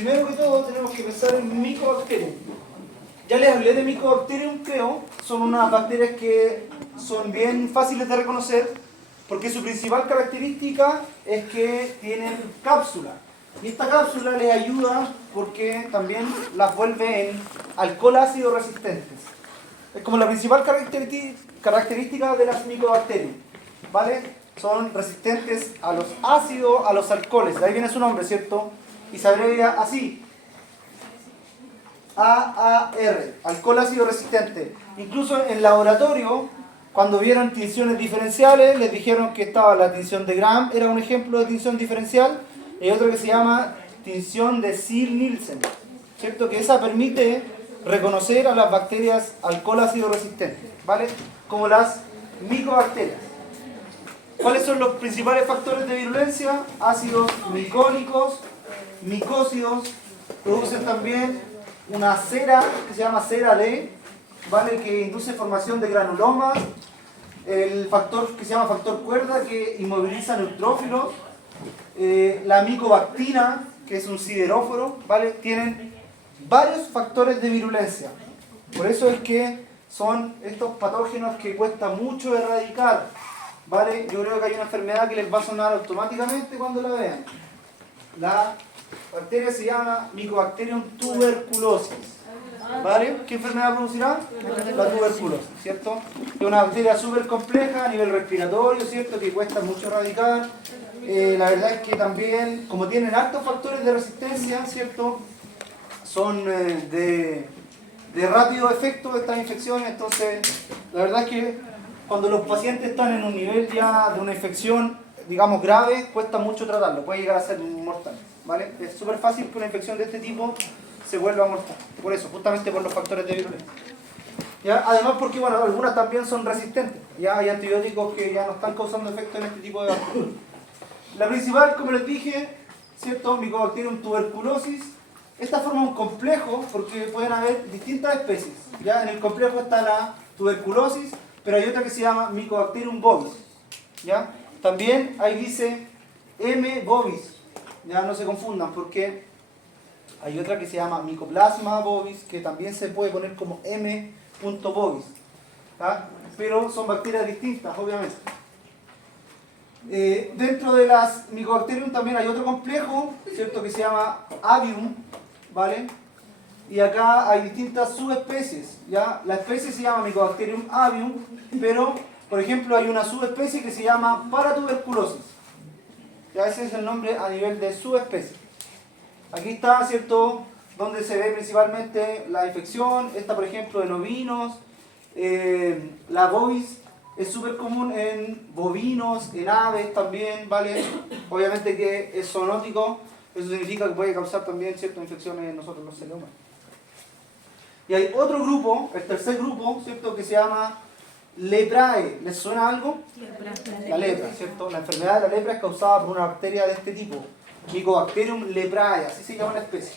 primero que todo tenemos que pensar en Mycobacterium. Ya les hablé de Mycobacterium, creo. Son unas bacterias que son bien fáciles de reconocer porque su principal característica es que tienen cápsula. Y esta cápsula les ayuda porque también las vuelve en alcohol ácido resistentes. Es como la principal característica de las Mycobacterium, ¿vale? Son resistentes a los ácidos, a los alcoholes. De ahí viene su nombre, ¿cierto? Y se abrevia así. AAR, alcohol ácido resistente. Incluso en laboratorio, cuando vieron tinciones diferenciales, les dijeron que estaba la tinción de Gram, era un ejemplo de tinción diferencial, y otro que se llama tinción de Ziehl-Neelsen, ¿cierto? Que esa permite reconocer a las bacterias alcohol ácido resistentes, ¿vale? Como las micobacterias. ¿Cuáles son los principales factores de virulencia? Ácidos micónicos, micósidos, producen también una cera que se llama cera D, ¿vale? Que induce formación de granulomas, el factor que se llama factor cuerda que inmoviliza neutrófilos, la micobactina, que es un sideróforo, ¿vale? Tienen varios factores de virulencia. Por eso es que son estos patógenos que cuesta mucho erradicar, ¿vale? Yo creo que hay una enfermedad que les va a sonar automáticamente cuando la vean. La bacteria se llama Mycobacterium tuberculosis, ¿vale? ¿Qué enfermedad producirá? La tuberculosis, ¿cierto? Es una bacteria súper compleja a nivel respiratorio, ¿cierto? Que cuesta mucho erradicar. La verdad es que también, como tienen altos factores de resistencia, ¿cierto? Son de rápido efecto estas infecciones, entonces la verdad es que cuando los pacientes están en un nivel ya de una infección, digamos, grave, cuesta mucho tratarlo, puede llegar a ser mortal, ¿vale? Es súper fácil que una infección de este tipo se vuelva mortal, por eso, justamente por los factores de virulencia. ¿Ya? Además porque, bueno, algunas también son resistentes, ya hay antibióticos que ya no están causando efecto en este tipo de bacterias. La principal, como les dije, ¿cierto? Mycobacterium tuberculosis. Esta forma un complejo porque pueden haber distintas especies. ¿Ya? En el complejo está la tuberculosis, pero hay otra que se llama Mycobacterium bovis. ¿Ya? También ahí dice M. bovis. Ya no se confundan porque hay otra que se llama Mycoplasma bovis, que también se puede poner como M. bovis. ¿Ya? Pero son bacterias distintas, obviamente. Dentro de las Mycobacterium también hay otro complejo, ¿cierto? Que se llama Avium, ¿vale? Y acá hay distintas subespecies, ¿ya? La especie se llama Mycobacterium avium, pero, por ejemplo, hay una subespecie que se llama Paratuberculosis. Ya ese es el nombre a nivel de subespecie. Aquí está, ¿cierto? Donde se ve principalmente la infección, esta, por ejemplo, en ovinos, la bovis. Es súper común en bovinos, en aves también, ¿vale? Obviamente que es zoonótico, eso significa que puede causar también ciertas infecciones en nosotros los seres humanos. Y hay otro grupo, el tercer grupo, ¿cierto? Que se llama Leprae. ¿Les suena algo? La lepra, ¿cierto? La enfermedad de la lepra es causada por una bacteria de este tipo, Mycobacterium leprae, así se llama la especie,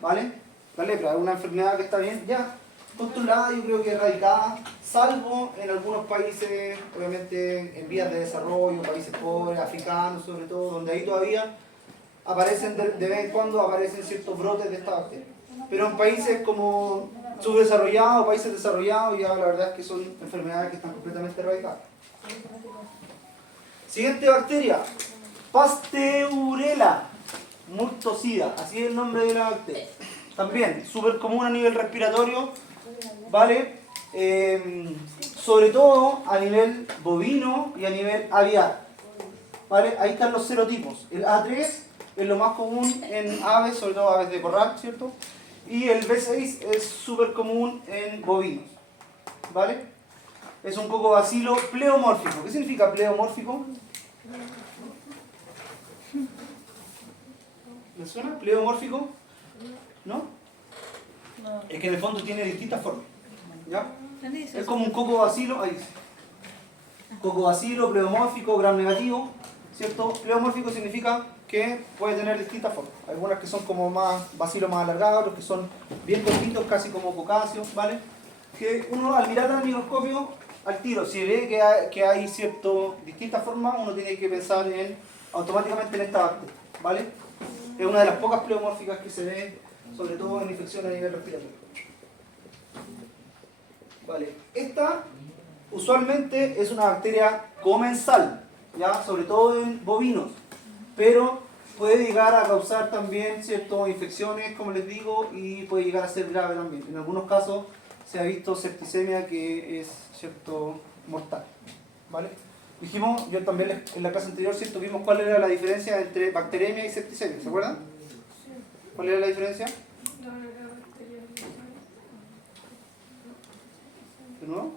¿vale? La lepra es una enfermedad que está bien ya controlada, yo creo que erradicada, salvo en algunos países, obviamente en vías de desarrollo, países pobres, africanos sobre todo, donde ahí todavía aparecen de vez en cuando aparecen ciertos brotes de esta bacteria. Pero en países como subdesarrollados, países desarrollados, ya la verdad es que son enfermedades que están completamente erradicadas. Siguiente bacteria, Pasteurella multocida, así es el nombre de la bacteria. También, súper común a nivel respiratorio, ¿vale? Sobre todo a nivel bovino y a nivel aviar, ¿vale? Ahí están los serotipos. El A3 es lo más común en aves, sobre todo aves de corral, ¿cierto? Y el B6 es súper común en bovinos, ¿vale? Es un cocobacilo pleomórfico. ¿Qué significa pleomórfico? ¿Les suena? ¿Pleomórfico? ¿No? Es que en el fondo tiene distintas formas, ¿ya? Es como un cocobacilo, ahí dice. Cocobacilo, pleomórfico, gram negativo, ¿cierto? Pleomórfico significa que puede tener distintas formas. Algunas que son como más bacilos más alargados, otros que son bien cortitos, casi como cocáceos, ¿vale? Que uno al mirar al microscopio, al tiro, si ve que hay distintas formas, uno tiene que pensar automáticamente en esta bacteria, ¿vale? Es una de las pocas pleomórficas que se ve, sobre todo en infecciones a nivel respiratorio. Vale. Esta usualmente es una bacteria comensal, ¿ya? Sobre todo en bovinos, pero puede llegar a causar también ciertas infecciones, como les digo, y puede llegar a ser grave también. En algunos casos se ha visto septicemia que es cierto mortal. ¿Vale? Dijimos, yo también en la clase anterior, ¿cierto? Vimos cuál era la diferencia entre bacteremia y septicemia, ¿se acuerdan? ¿Cuál era la diferencia? ¿De nuevo?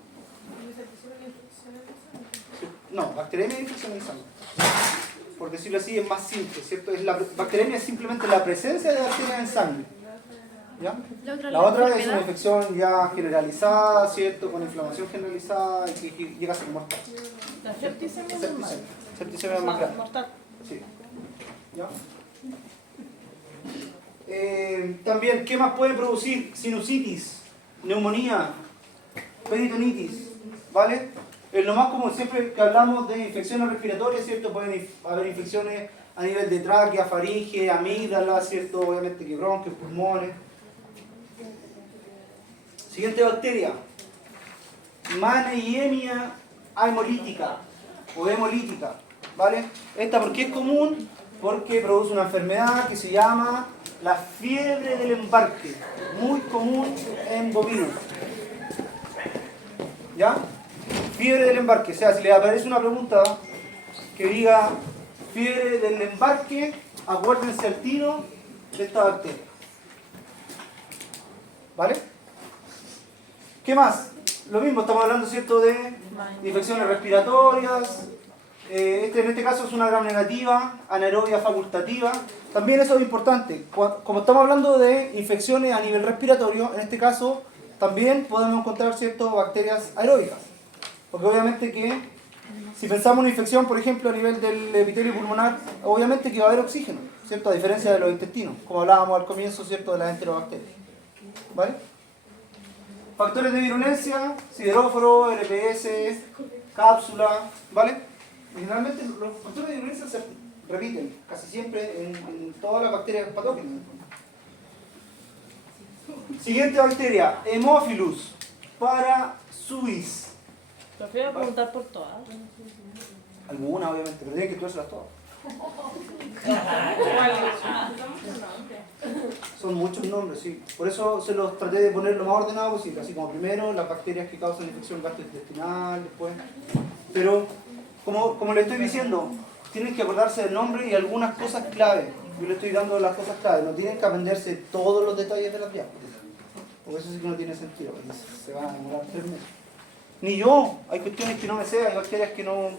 No, bacteremia y infección en sangre. Por decirlo así, es más simple, ¿cierto? Bacteremia es simplemente la presencia de bacterias en sangre. ¿Ya? La otra es una infección ya generalizada, ¿cierto? Con inflamación generalizada y que llega a ser mortal. La septicemia es normal. Septicemia es más grave. Mortal. Sí. ¿Ya? También, ¿qué más puede producir? Sinusitis, neumonía, peritonitis, ¿vale? Es lo más común, siempre que hablamos de infecciones respiratorias, ¿cierto? Pueden haber infecciones a nivel de tráquea, faringe, amígdala, ¿cierto? Obviamente que bronquios, pulmones. Siguiente bacteria, Maneyemia hemolítica o hemolítica, ¿vale? Esta, ¿por qué es común? Porque produce una enfermedad que se llama la fiebre del embarque, muy común en bovinos. ¿Ya? Fiebre del embarque, o sea, si le aparece una pregunta que diga fiebre del embarque, acuérdense al tiro de esta bacteria. ¿Vale? ¿Qué más? Lo mismo, estamos hablando, ¿cierto?, de infecciones respiratorias. En este caso es una gram negativa, anaerobia facultativa. También eso es importante. Como estamos hablando de infecciones a nivel respiratorio, en este caso también podemos encontrar, ¿cierto?, bacterias aeróbicas. Porque obviamente que si pensamos en una infección, por ejemplo, a nivel del epitelio pulmonar, obviamente que va a haber oxígeno, ¿cierto?, a diferencia de los intestinos, como hablábamos al comienzo, ¿cierto?, de las enterobacterias. ¿Vale? Factores de virulencia, sideróforo, LPS, cápsula, ¿vale? Y generalmente los factores de virulencia se repiten casi siempre en todas las bacterias patógenas. Siguiente bacteria, Haemophilus parasuis. Prefiero preguntar por todas. Algunas, obviamente, pero tienen que estudiárselas todas. Son muchos nombres, sí. Por eso se los traté de poner lo más ordenado posible. Así como primero, las bacterias que causan infección gastrointestinal, después. Pero, como le estoy diciendo, tienen que acordarse del nombre y algunas cosas clave. Yo le estoy dando las cosas clave. No tienen que aprenderse todos los detalles de las diapositivas. Porque eso sí que no tiene sentido. Se van a demorar 3 meses. Ni yo. Hay cuestiones que no me sé, hay bacterias que no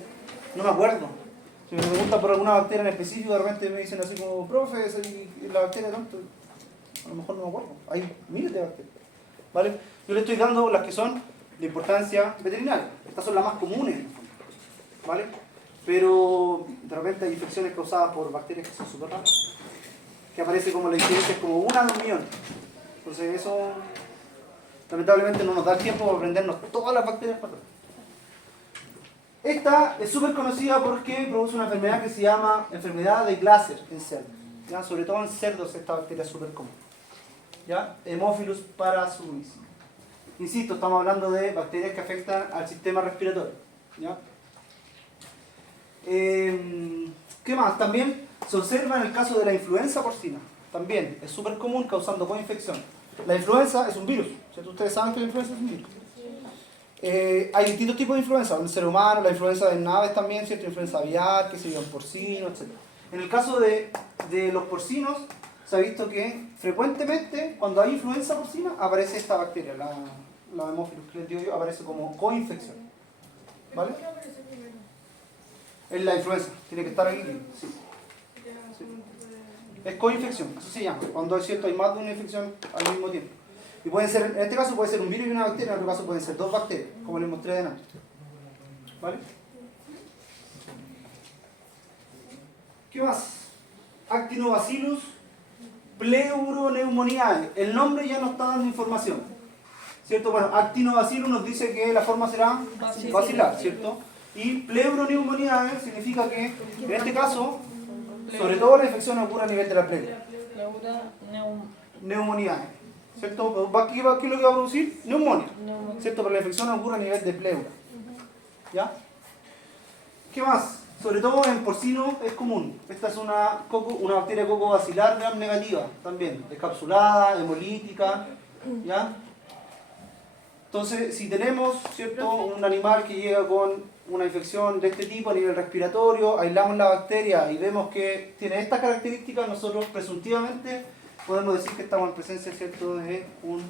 me acuerdo. Si me preguntan por alguna bacteria en específico, de repente me dicen así como, profe, ¿y la bacteria tanto? A lo mejor no me acuerdo. Hay miles de bacterias. ¿Vale? Yo le estoy dando las que son de importancia veterinaria. Estas son las más comunes. ¿Vale? Pero de repente hay infecciones causadas por bacterias que son súper raras. Que aparece como la incidencia es como 1 a 1 millón. Entonces eso, lamentablemente no nos da tiempo para aprendernos todas las bacterias patógenas. Esta es súper conocida porque produce una enfermedad que se llama enfermedad de Glaser en cerdos. ¿Ya? Sobre todo en cerdos esta bacteria es súper común. ¿Ya? Haemophilus parasuis. Insisto, estamos hablando de bacterias que afectan al sistema respiratorio. ¿Ya? ¿Qué más? También se observa en el caso de la influenza porcina. También es súper común causando coinfección. La influenza es un virus. ¿Cierto? Ustedes saben que la influenza es un virus. Hay distintos tipos de influenza, el ser humano, la influenza de aves también, ¿cierto? Influenza aviar, que se dio en porcino, etc. En el caso de los porcinos, se ha visto que frecuentemente cuando hay influenza porcina aparece esta bacteria, la Haemophilus que les digo yo, aparece como coinfección. ¿Vale? Es la influenza, tiene que estar ahí. Sí. Sí. Es coinfección, así se llama, cuando es cierto hay más de una infección al mismo tiempo. Y pueden ser, en este caso puede ser un virus y una bacteria, en otro caso pueden ser 2 bacterias, como les mostré delante. ¿Vale? ¿Qué más? Actinobacillus pleuroneumoniae. El nombre ya nos está dando información. ¿Cierto? Bueno, Actinobacillus nos dice que la forma será bacilar, ¿cierto? Y pleuroneumoniae significa que, en este caso, Sobre todo la infección ocurre a nivel de la pleura. Pleura, Neumonía, ¿cierto? ¿Qué es lo que va a producir? Neumonía, neumonía. ¿cierto? Pero la infección ocurre a nivel de pleura. ¿Ya? ¿Qué más? Sobre todo en porcino es común. Esta es una bacteria coco bacilar gram negativa también, descapsulada, hemolítica, ¿ya? Entonces, si tenemos, ¿cierto?, un animal que llega con una infección de este tipo a nivel respiratorio, aislamos la bacteria y vemos que tiene estas características, nosotros presuntivamente podemos decir que estamos en presencia, ¿cierto?, de un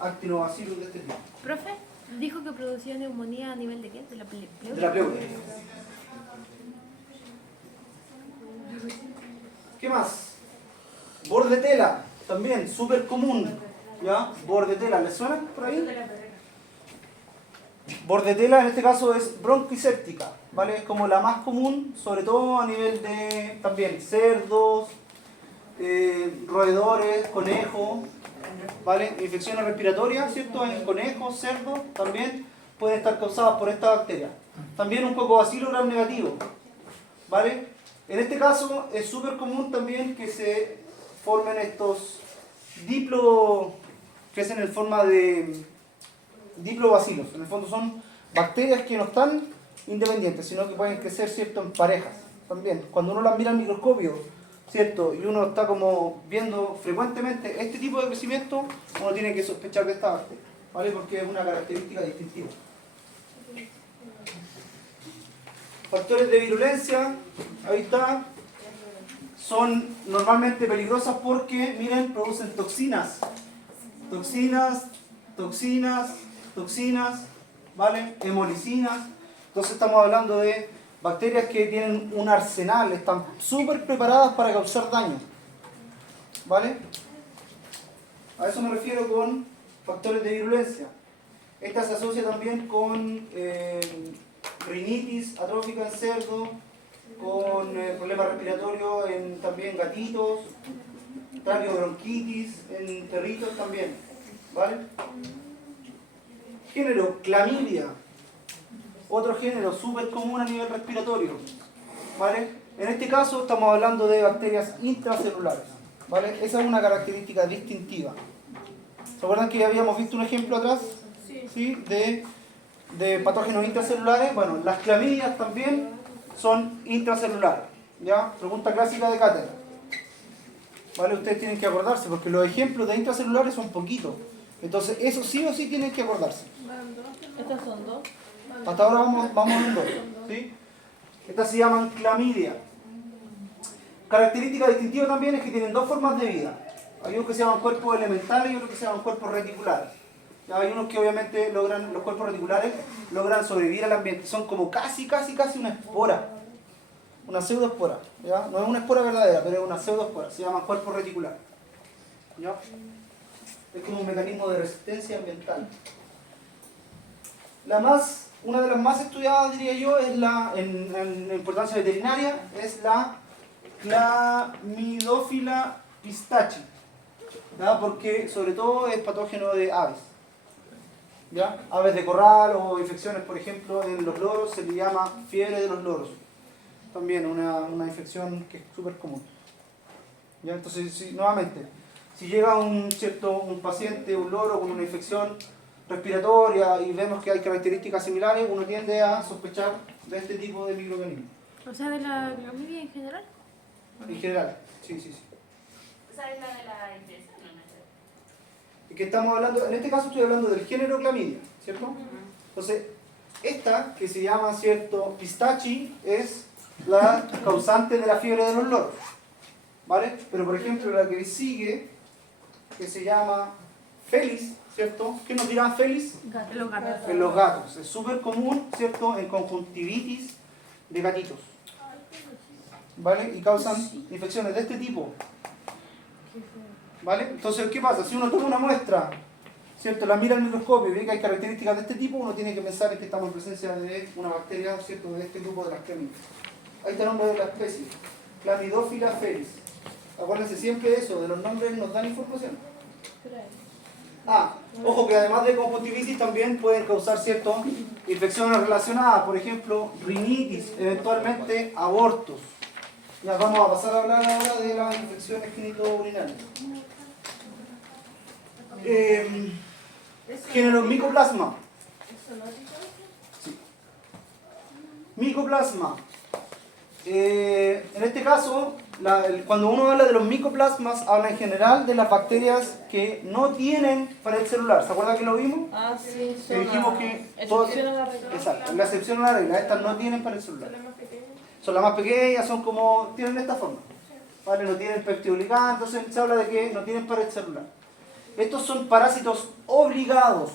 actinobacillus de este tipo. Profe, dijo que producía neumonía a nivel de qué? ¿De la pleura? De la pleura. ¿Qué más? Bordetela, también, súper común. ¿Ya? Bordetela, ¿les suena por ahí? Bordetela en este caso es bronquiséptica, ¿vale? Es como la más común, sobre todo a nivel de también cerdos, roedores, conejos, ¿vale? Infecciones respiratorias, ¿cierto? En conejos, cerdos, también pueden estar causadas por esta bacteria. También un Coccobacillus gram negativo, ¿vale? En este caso es súper común también que se formen estos crecen en forma de diplobacilos. En el fondo son bacterias que no están independientes, sino que pueden crecer, ¿cierto?, en parejas también. Cuando uno las mira al microscopio, ¿cierto?, y uno está como viendo frecuentemente este tipo de crecimiento, uno tiene que sospechar de esta bacteria, ¿vale? Porque es una característica distintiva. Factores de virulencia, ahí está, son normalmente peligrosas porque, miren, producen toxinas, ¿vale? Hemolicinas. Entonces estamos hablando de bacterias que tienen un arsenal, están súper preparadas para causar daño, ¿vale? A eso me refiero con factores de virulencia. Esta se asocia también con rinitis atrófica en cerdo, con problemas respiratorios en también gatitos, traqueobronquitis en perritos también, ¿vale? Género, clamidia, otro género súper común a nivel respiratorio, ¿vale? En este caso estamos hablando de bacterias intracelulares, ¿vale? Esa es una característica distintiva. ¿Se acuerdan que habíamos visto un ejemplo atrás? ¿Sí? De patógenos intracelulares. Bueno, las clamidias también son intracelulares, ¿ya? Pregunta clásica de cátedra. ¿Vale? Ustedes tienen que acordarse, porque los ejemplos de intracelulares son poquitos. Entonces, eso sí o sí tienen que acordarse. Estas son dos. Hasta ahora vamos en dos, ¿sí? Estas se llaman clamidia. Característica distintiva también es que tienen dos formas de vida. Hay unos que se llaman cuerpos elementales y otros que se llaman cuerpos reticulares. Ya hay unos que obviamente los cuerpos reticulares logran sobrevivir al ambiente. Son como casi una espora. Una pseudoespora. ¿Ya? No es una espora verdadera, pero es una pseudoespora. Se llaman cuerpos reticulares. ¿Ya? Es como un mecanismo de resistencia ambiental. Una de las más estudiadas, diría yo, es en importancia veterinaria, es la Chlamydophila pistachi, ¿ya? Porque sobre todo es patógeno de aves, ¿ya? Aves de corral o infecciones, por ejemplo, en los loros se le llama fiebre de los loros, también una infección que es súper común, ¿ya? Entonces, nuevamente, si llega un paciente, un loro con una infección respiratoria y vemos que hay características similares, uno tiende a sospechar de este tipo de microorganismos. O sea, de la clamidia en general. En general, sí. ¿Esa es la de la influenza? No, no es. Y que estamos hablando, en este caso estoy hablando del género Chlamydia, ¿cierto? Entonces, esta que se llama, ¿cierto?, pistachi, es la causante de la fiebre de los loros, ¿vale? Pero por ejemplo la que sigue, que se llama Felis, ¿cierto? ¿Qué nos dirán Felis? Los gatos. En los gatos. Es súper común, ¿cierto?, en conjuntivitis de gatitos, ¿vale? Y causan infecciones de este tipo, ¿vale? Entonces, ¿qué pasa? Si uno toma una muestra, ¿cierto?, la mira al microscopio y ve que hay características de este tipo, uno tiene que pensar en que estamos en presencia de una bacteria, ¿cierto?, de este grupo de las clamidias. Ahí está el nombre de la especie, Chlamydophila felis. Acuérdense siempre de eso, de los nombres nos dan información. Ojo que además de conjuntivitis también pueden causar ciertas infecciones relacionadas, por ejemplo, rinitis, eventualmente abortos, Ya vamos a pasar a hablar ahora de las infecciones genitourinarias. Género Mycoplasma. Sí. Mycoplasma. En este caso, cuando uno habla de los micoplasmas, habla en general de las bacterias que no tienen pared celular. ¿Se acuerdan que lo vimos? Ah, sí, Que dijimos que excepción a la regla. exacto, la excepción a la regla. Estas no tienen pared celular. Son las más pequeñas, son como, tienen esta forma. ¿Vale? No tienen peptidoglicano, entonces se habla de que no tienen pared celular. Estos son parásitos obligados.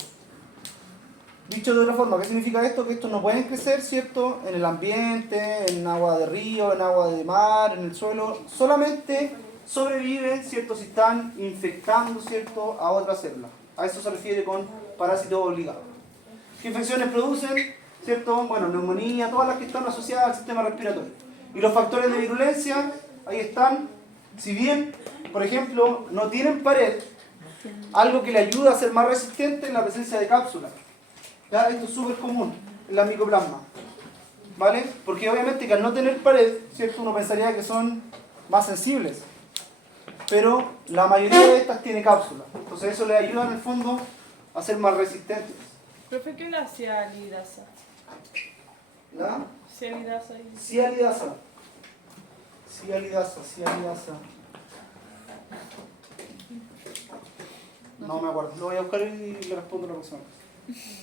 Dicho de otra forma, ¿qué significa esto? Que estos no pueden crecer, ¿cierto? En el ambiente, en agua de río, en agua de mar, en el suelo. Solamente sobreviven, ¿cierto? Si están infectando, ¿cierto? A otras células. A eso se refiere con parásitos obligados. ¿Qué infecciones producen? ¿Cierto? Bueno, neumonía, todas las que están asociadas al sistema respiratorio. Y los factores de virulencia, ahí están. Si bien, por ejemplo, no tienen pared, algo que le ayuda a ser más resistente es la presencia de cápsulas. ¿Ya? Esto es súper común en la micoplasma, ¿vale? Porque obviamente que al no tener pared, ¿cierto? Uno pensaría que son más sensibles, pero la mayoría de estas tiene cápsulas, entonces eso le ayuda en el fondo a ser más resistentes. Profe, ¿qué es la cialidasa? ¿La? Cialidasa. Cialidasa. No me acuerdo, lo voy a buscar y le respondo la próxima vez.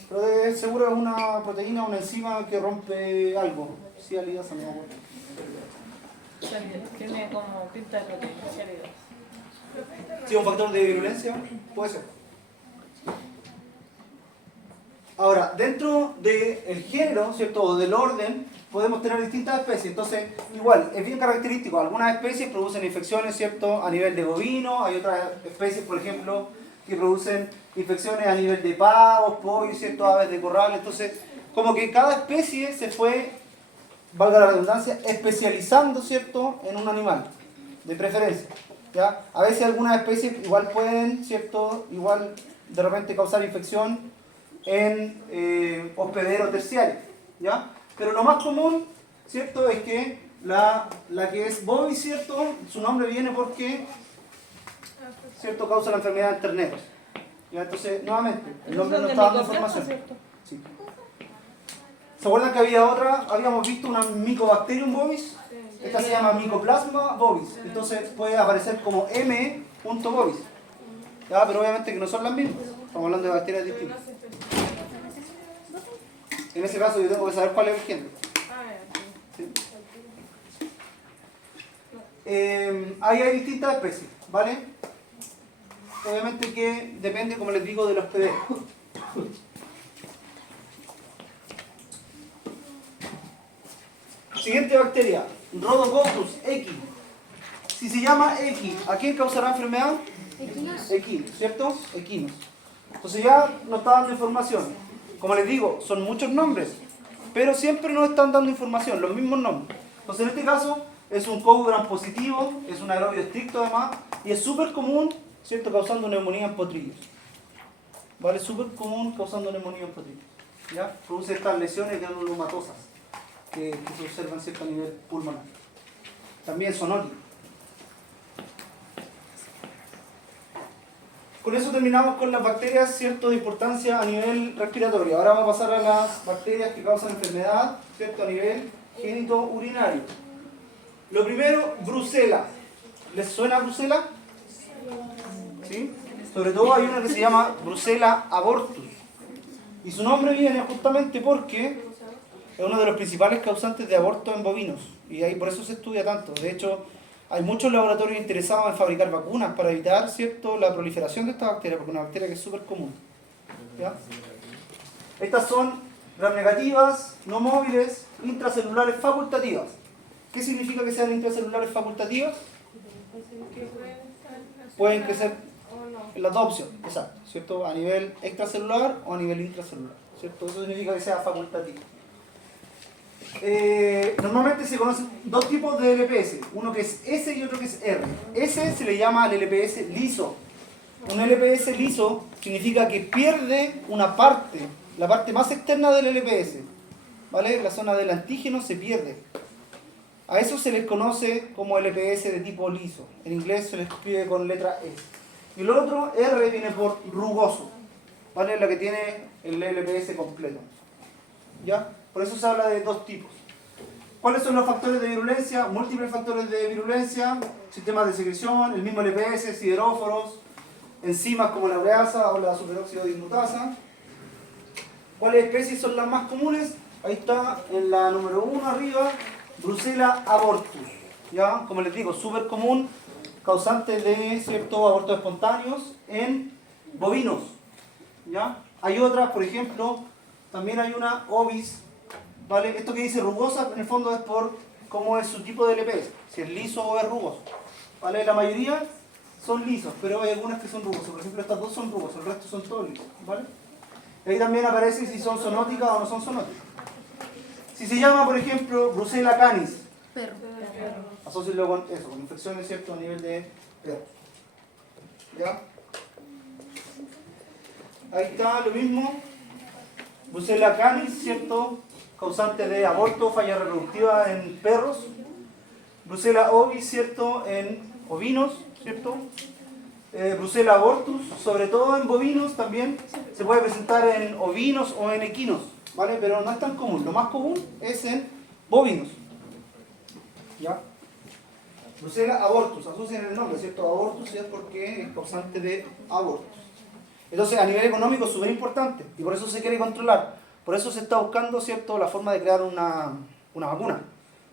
Pero seguro es una proteína, una enzima que rompe algo. Cialidasa, no me acuerdo. Tiene como pinta de proteína, cialidasa. ¿Sí, un factor de virulencia? Puede ser. Ahora, dentro del género, ¿cierto? O del orden, podemos tener distintas especies. Entonces, igual, es bien característico. Algunas especies producen infecciones, ¿cierto? A nivel de bovino. Hay otras especies, por ejemplo, que producen infecciones a nivel de pavos, pollos, ¿cierto? Aves de corral. Entonces, como que cada especie se fue, valga la redundancia, especializando, ¿cierto? En un animal, de preferencia. ¿Ya? A veces algunas especies igual pueden, ¿cierto? Igual de repente causar infección en hospederos terciarios. ¿Ya? Pero lo más común, ¿cierto? Es que la que es bovis, ¿cierto? Su nombre viene porque, ¿cierto? Causa la enfermedad del ternero. ¿Ya? Entonces, nuevamente, el nombre no está dando información. Sí. ¿Se acuerdan que había otra? Habíamos visto una Mycobacterium bovis. Esta se llama Mycoplasma bovis. Entonces puede aparecer como M.bovis. ¿Ya? Pero obviamente que no son las mismas. Estamos hablando de bacterias distintas. En ese caso yo tengo que saber cuál es el género. ¿Sí? Ahí hay distintas especies, ¿vale? Obviamente que depende, como les digo, del hospedero. Siguiente bacteria, Rhodococcus equi. Si se llama equi, ¿a quién causará enfermedad? Equinos, ¿cierto? Equinos. Entonces ya nos está dando información. Como les digo, son muchos nombres, pero siempre nos están dando información, los mismos nombres. Entonces en este caso es un co-gram positivo, es un aerobio estricto además, y es súper común, ¿cierto? Causando neumonía en potrillos. ¿Vale? Súper común causando neumonía en potrillos. ¿Ya? Produce estas lesiones granulomatosas que se observan, ¿cierto? A nivel pulmonar. También sonótico. Con eso terminamos con las bacterias, ¿cierto? De importancia a nivel respiratorio. Ahora vamos a pasar a las bacterias que causan enfermedad, ¿cierto? A nivel genitourinario. Lo primero, Brucella. ¿Les suena Brucella? ¿Sí? Sobre todo hay una que se llama Brucella abortus. Y su nombre viene justamente porque es uno de los principales causantes de aborto en bovinos. Y ahí por eso se estudia tanto. De hecho, hay muchos laboratorios interesados en fabricar vacunas para evitar, ¿cierto?, la proliferación de esta bacteria, porque es una bacteria que es súper común. ¿Ya? Estas son gram negativas, no móviles, intracelulares facultativas. ¿Qué significa que sean intracelulares facultativas? Pueden crecer en las dos opciones, exacto, ¿cierto? A nivel extracelular o a nivel intracelular, ¿cierto? Eso significa que sea facultativo. Normalmente se conocen dos tipos de LPS, uno que es S y otro que es R. S se le llama al LPS liso. Un LPS liso significa que pierde una parte, la parte más externa del LPS, ¿vale? La zona del antígeno se pierde. A eso se les conoce como LPS de tipo liso. En inglés se les escribe con letra S. Y el otro, R, viene por rugoso. ¿Vale? La que tiene el LPS completo. ¿Ya? Por eso se habla de dos tipos. ¿Cuáles son los factores de virulencia? Múltiples factores de virulencia, sistemas de secreción, el mismo LPS, sideróforos, enzimas como la ureasa o la superóxido dismutasa. ¿Cuáles especies son las más comunes? Ahí está en la número 1 arriba, Brucella abortus. ¿Ya? Como les digo, súper común, causante de ciertos abortos espontáneos en bovinos. ¿Ya? Hay otras, por ejemplo, también hay una ovis, ¿vale? Esto que dice rugosa, en el fondo es por cómo es su tipo de LPS, si es liso o es rugoso. ¿Vale? La mayoría son lisos, pero hay algunas que son rugosas. Por ejemplo, estas dos son rugosas, el resto son todos lisos. ¿Vale? Ahí también aparece si son zoonóticas o no son zoonóticas. Si se llama, por ejemplo, Brucella canis, Perro. asócienlo con eso, con infecciones, ¿cierto? A nivel de perros. ¿Ya? Ahí está lo mismo. Brucella canis, ¿cierto? Causante de aborto, falla reproductiva en perros. Brucella ovis, ¿cierto? En ovinos, ¿cierto? Brucella abortus, sobre todo en bovinos también, se puede presentar en ovinos o en equinos, ¿vale? Pero no es tan común. Lo más común es en bovinos. ¿Ya? Brucella abortus, asocian el nombre, ¿cierto? Abortus es porque es causante de abortos. Entonces, a nivel económico es súper importante y por eso se quiere controlar. Por eso se está buscando, ¿cierto?, la forma de crear una vacuna.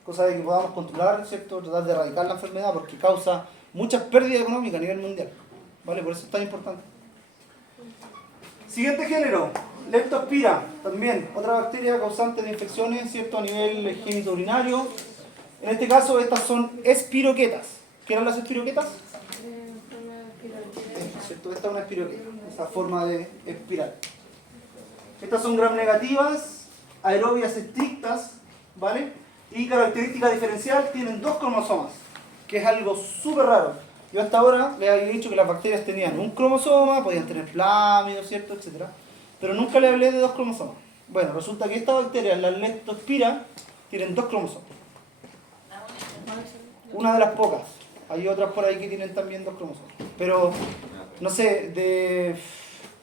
Cosa de que podamos controlar, ¿cierto?, tratar de erradicar la enfermedad porque causa muchas pérdidas económicas a nivel mundial. ¿Vale? Por eso es tan importante. Siguiente género, Leptospira, también otra bacteria causante de infecciones, ¿cierto?, a nivel genitourinario. En este caso, estas son espiroquetas. ¿Qué eran las espiroquetas? ¿Cierto? Esta es una espiroqueta, esa forma de espiral. Estas son gram negativas, aerobias estrictas, ¿vale? Y característica diferencial, tienen 2 cromosomas, que es algo súper raro. Yo hasta ahora les había dicho que las bacterias tenían un cromosoma, podían tener plámidos, ¿cierto?, etcétera, pero nunca le hablé de 2 cromosomas. Bueno, resulta que esta bacteria, la Leptospira, tienen 2 cromosomas. Una de las pocas. Hay otras por ahí que tienen también 2 cromosomas. Pero, no sé, de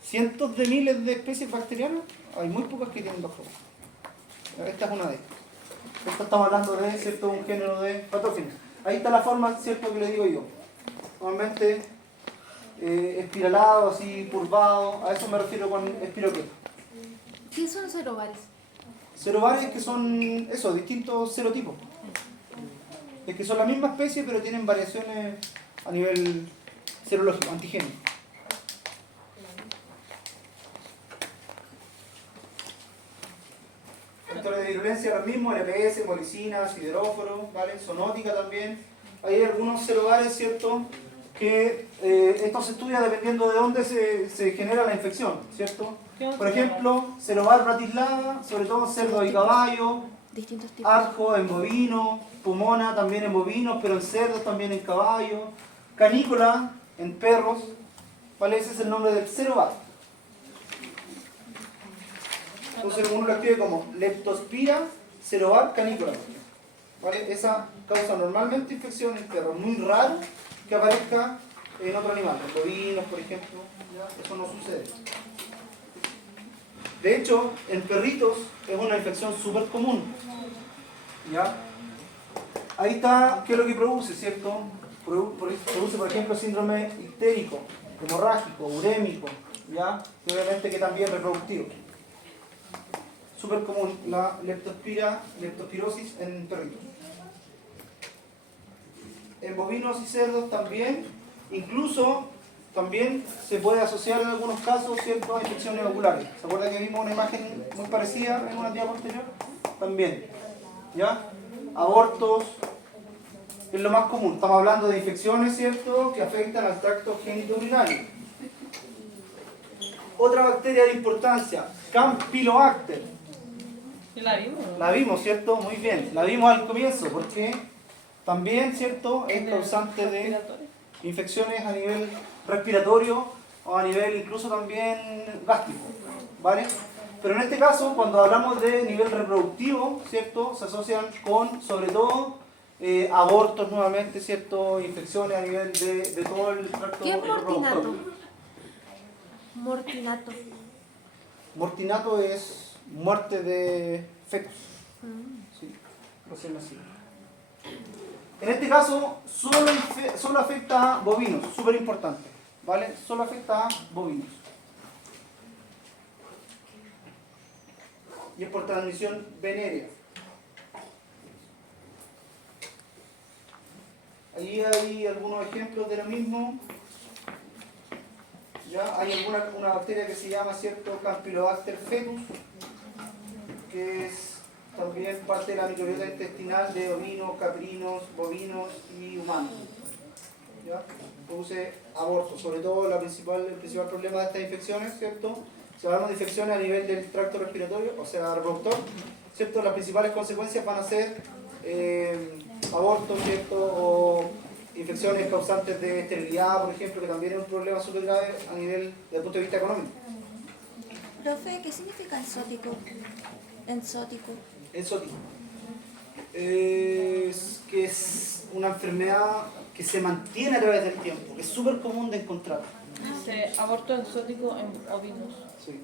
cientos de miles de especies bacterianas, hay muy pocas que tienen 2 cromosomas. Esta es una de ellas. Esto estamos hablando de, ¿cierto?, un género de patógenos. Ahí está la forma, ¿cierto?, que le digo yo. Normalmente espiralado, así, curvado. A eso me refiero con espiroqueta. ¿Qué son serovares? Serovares que son, eso, distintos serotipos. Es que son la misma especie, pero tienen variaciones a nivel serológico, antigénico. Factores de virulencia, los mismos, LPS, policina, sideróforo, ¿vale? Zoonótica también. Hay algunos serovares, ¿cierto?, que esto se estudia dependiendo de dónde se genera la infección, ¿cierto? Por ejemplo, serovar bratislava, sobre todo en cerdo y caballo, Distintos tipos. arco en bovino, pumona también en bovinos, pero en cerdos también en caballo, canícola en perros, ¿vale? Ese es el nombre del serovar. Entonces uno lo escribe como Leptospira serovar canícola, ¿vale? Esa causa normalmente infección en perros, muy raro que aparezca en otro animal, en bovinos, por ejemplo, ¿ya? Eso no sucede. De hecho, en perritos es una infección súper común, ¿ya? Ahí está, ¿qué es lo que produce, cierto? Produce, por ejemplo, síndrome ictérico, hemorrágico, urémico, ¿ya? Y obviamente que también reproductivo. Súper común la leptospirosis en perritos. En bovinos y cerdos también, incluso también se puede asociar en algunos casos, ¿cierto?, a infecciones oculares. ¿Se acuerdan que vimos una imagen muy parecida en una diapositiva posterior? También, ¿ya? Abortos es lo más común. Estamos hablando de infecciones, ¿cierto?, que afectan al tracto genitourinario. Otra bacteria de importancia, Campylobacter. ¿La vimos? La vimos, ¿cierto? Muy bien. La vimos al comienzo porque también, ¿cierto?, es causante de infecciones a nivel respiratorio o a nivel incluso también gástrico, ¿vale? Pero en este caso, cuando hablamos de nivel reproductivo, ¿cierto?, se asocian con, sobre todo, abortos nuevamente, ¿cierto? Infecciones a nivel de todo el tracto ¿Qué es mortinato? reproductor. Mortinato. Mortinato es muerte de fetos. Mm. Sí, recién nacido. En este caso, solo afecta a bovinos, súper importante, ¿vale? Solo afecta a bovinos. Y es por transmisión venérea. Allí hay algunos ejemplos de lo mismo. ¿Ya? Hay una bacteria que se llama, ¿cierto?, Campylobacter fetus, que es también parte de la microbiota intestinal de ovinos, caprinos, bovinos y humanos. ¿Ya? Produce abortos, sobre todo el principal problema de estas infecciones, ¿cierto? Si hablamos de infecciones a nivel del tracto respiratorio, o sea, reproductor, ¿cierto? Las principales consecuencias van a ser abortos, ¿cierto? O infecciones causantes de esterilidad, por ejemplo, que también es un problema súper grave a nivel desde el punto de vista económico. Profe, ¿qué significa enzótico? Enzótico. Enzótico. Es que es una enfermedad que se mantiene a través del tiempo, que es súper común de encontrar. Dice aborto exótico en ovinos. Sí.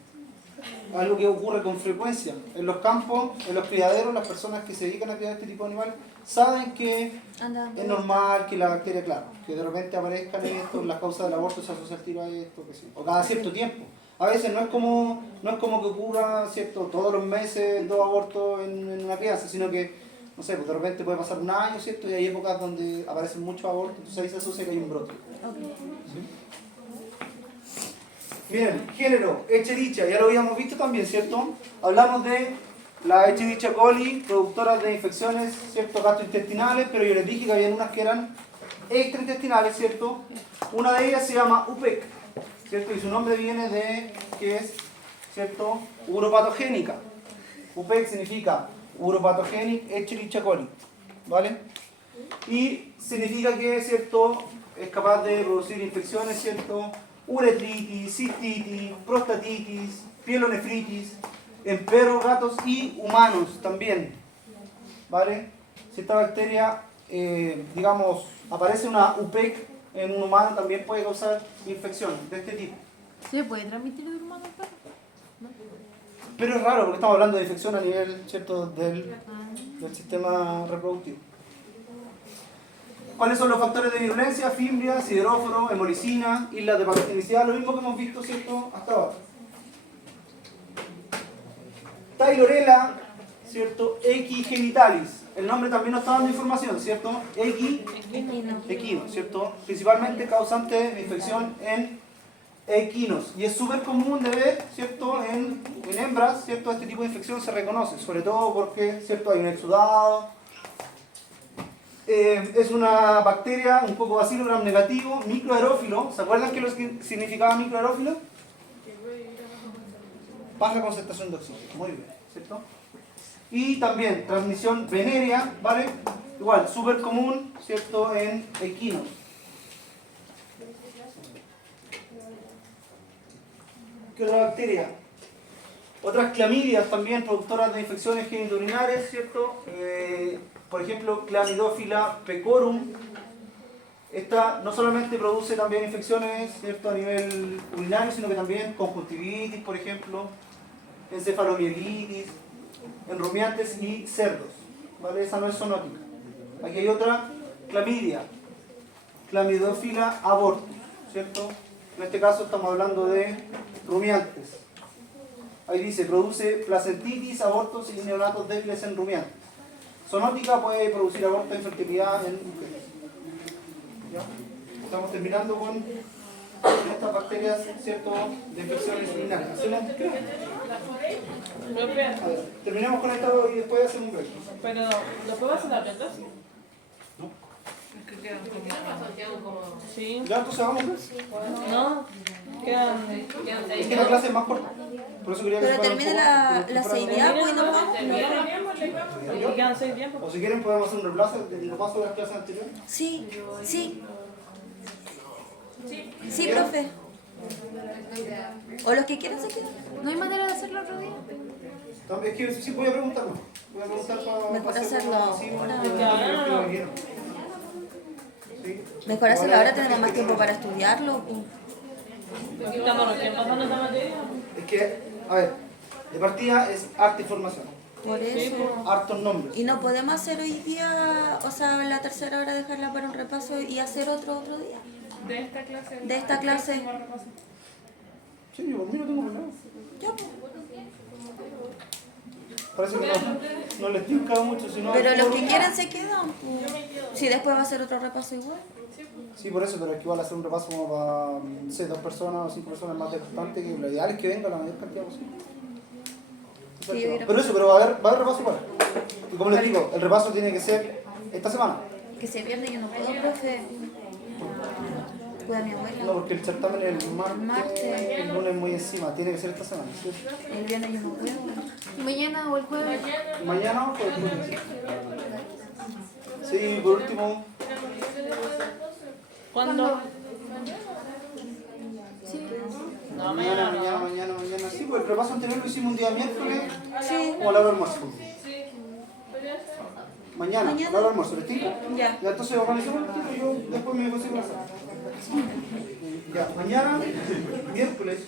Algo que ocurre con frecuencia. En los campos, en los criaderos, las personas que se dedican a criar este tipo de animales saben que es normal que la bacteria, claro, que de repente aparezcan esto, las causas del aborto se asocia al tiro a esto, que sí, o cada cierto tiempo. A veces no es como que ocurra, ¿cierto?, todos los meses 2 abortos en una crianza, sino que, no sé, pues de repente puede pasar un año, ¿cierto?, y hay épocas donde aparecen muchos abortos, entonces ahí se asocia que hay un brote. ¿Sí? Bien, género, Echerichia, ya lo habíamos visto también, ¿cierto? Hablamos de la Echerichia coli, productoras de infecciones, ¿cierto?, gastrointestinales, pero yo les dije que había unas que eran extraintestinales, ¿cierto? Una de ellas se llama UPEC, ¿cierto? Y su nombre viene de que es, ¿cierto?, uropatogénica. UPEC significa Uropathogenic Echerichia coli, ¿vale? Y significa que, ¿cierto?, es capaz de producir infecciones, ¿cierto?, uretritis, cistitis, prostatitis, pielonefritis, en perros, gatos y humanos también, ¿vale? Si esta bacteria, digamos, aparece una UPEC en un humano, también puede causar infecciones de este tipo. ¿Se puede transmitir de humano al perro? ¿No? Pero es raro porque estamos hablando de infección a nivel, ¿cierto?, del sistema reproductivo. ¿Cuáles son los factores de virulencia? Fimbria, sideróforo, hemolicina, islas de patogenicidad, lo mismo que hemos visto, ¿cierto?, hasta ahora. Tailorella, ¿cierto?, equigenitalis. El nombre también nos está dando información, ¿cierto? Equino, ¿cierto? Principalmente causante de infección en equinos. Y es súper común de ver, ¿cierto?, en hembras, ¿cierto? Este tipo de infección se reconoce, sobre todo porque, ¿cierto?, hay un exudado. Es una bacteria, un poco bacilo gram negativo, microaerófilo. ¿Se acuerdan qué es lo que significaba microaerófilo? Baja concentración de oxígeno. Muy bien, ¿cierto? Y también transmisión venérea, ¿vale? Igual, súper común, ¿cierto?, en equinos. ¿Qué otra bacteria? Otras clamidias también, productoras de infecciones genitourinarias, ¿cierto? Por ejemplo, Chlamydophila pecorum. Esta no solamente produce también infecciones, ¿cierto?, a nivel urinario, sino que también conjuntivitis, por ejemplo, encefalomielitis, en rumiantes y cerdos, ¿vale? Esa no es zoonótica. Aquí hay otra clamidia, Chlamydophila abortus, ¿cierto? En este caso estamos hablando de rumiantes. Ahí dice, produce placentitis, abortos y neonatos débiles en rumiantes. Zoonótica puede producir aborto de infertilidad en mujeres. ¿Ya? Estamos terminando con estas bacterias, ¿cierto?, de infecciones urinarias. ¿Hacemos un break? A ver, terminamos con esto y después hacemos un break. Pero, ¿lo puedo hacer la reta? ¿No? Sí. Ya, entonces vamos. No, quedan Es que la clase es más corta. Por eso quería que Pero se fuera un termina poco- la seguidad, pues nos vamos. y quedan 6 tiempos. O si quieren podemos hacer un repaso de las clases anteriores. Sí. Sí, profe. O los que quieran se quedan. ¿No hay manera de hacerlo otro día? También es que sí voy a preguntar, ¿no? Voy a preguntar para... Mejor hacerlo ahora. Sí. Mejor hacerlo ahora, tenemos más tiempo para estudiarlo. Aquí estamos recién pasando esta materia. Es que, a ver, de partida es arte y formación. Por eso. Hartos nombres. Y no podemos hacer hoy día, o sea, en la tercera hora dejarla para un repaso y hacer otro día. De esta clase. De esta clase. Sí, yo por mí no tengo problema. Ya, pues. Parece que no les tinca mucho, sino... Pero los que quieran se quedan. Pues. Si después va a ser otro repaso igual. Sí, por eso, pero es que igual hacer un repaso como para, no sé, 2 personas o 5 personas más desgastantes, que lo ideal es que venga la mayor cantidad posible. Sí, yo creo. Pero eso, pero va a haber repaso igual. Y como les digo, el repaso tiene que ser esta semana. Que se pierde, yo no puedo, profe. Cuida a mi No, abuela. porque el certamen es el martes, Martes. el lunes muy encima, tiene que ser esta semana, ¿sí? El viernes yo no puedo. Mañana o el jueves. Mañana o el lunes. Sí, por último, ¿Cuándo? Sí. No, mañana no. mañana. Sí, pues el repaso anterior lo hicimos un día miércoles Sí. o a la hora del almuerzo. Mañana, Mañana. a la hora del almuerzo, ¿les tinca? Ya. Ya, entonces organizamos el tiro y yo después me consigo la sala. Ya, mañana, miércoles.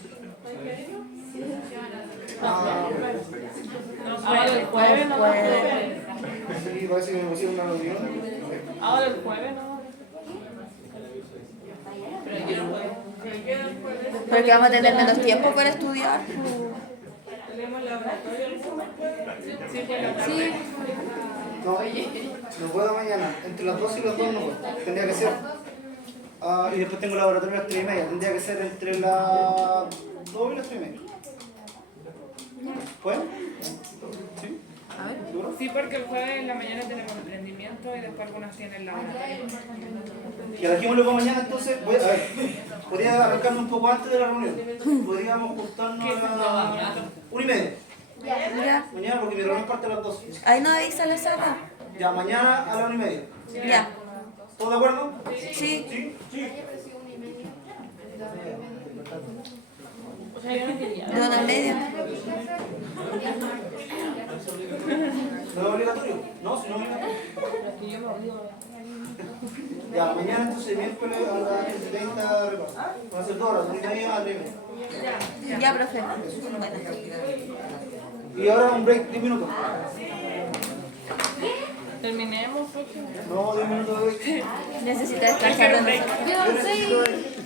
Ahora el jueves, ¿no? Sí, parece que me consigo una reunión. Ahora el jueves, ¿no? Porque vamos a tener menos tiempo para estudiar. Pues. Sí. No puedo mañana. Entre las 2 y las 2 no puedo. Tendría que ser. Y después tengo laboratorio a las 3:30. Tendría que ser entre las 2 y las 3:30. ¿Pueden? ¿Sí? A ver. ¿Seguro? Sí, porque el jueves en la mañana tenemos emprendimiento y después algunas tienen laboratorio. Y dejémoslo para mañana, entonces. A ver, podría arrancarme un poco antes de la reunión. Podríamos juntarnos a las 1:30. Ya. Mañana, porque mi reunión parte a las 2. Ahí nos avisa la sala. Ya, mañana a las 1:30. Ya. ¿Todos de acuerdo? Sí. Sí. O sea, yo no quería. De 1:30. ¿No es obligatorio? No, si no es obligatorio. Pero es que yo me obligo. Ya, mañana entonces miércoles a las 30 repaso. Van a ser 2 horas, 1:30 a 3:30. Ya, profe. Bueno. Y ahora un break, 10 minutos. Terminemos, próximo. No, 10 minutos de break. Necesita descansar de nosotros. Yo no sé.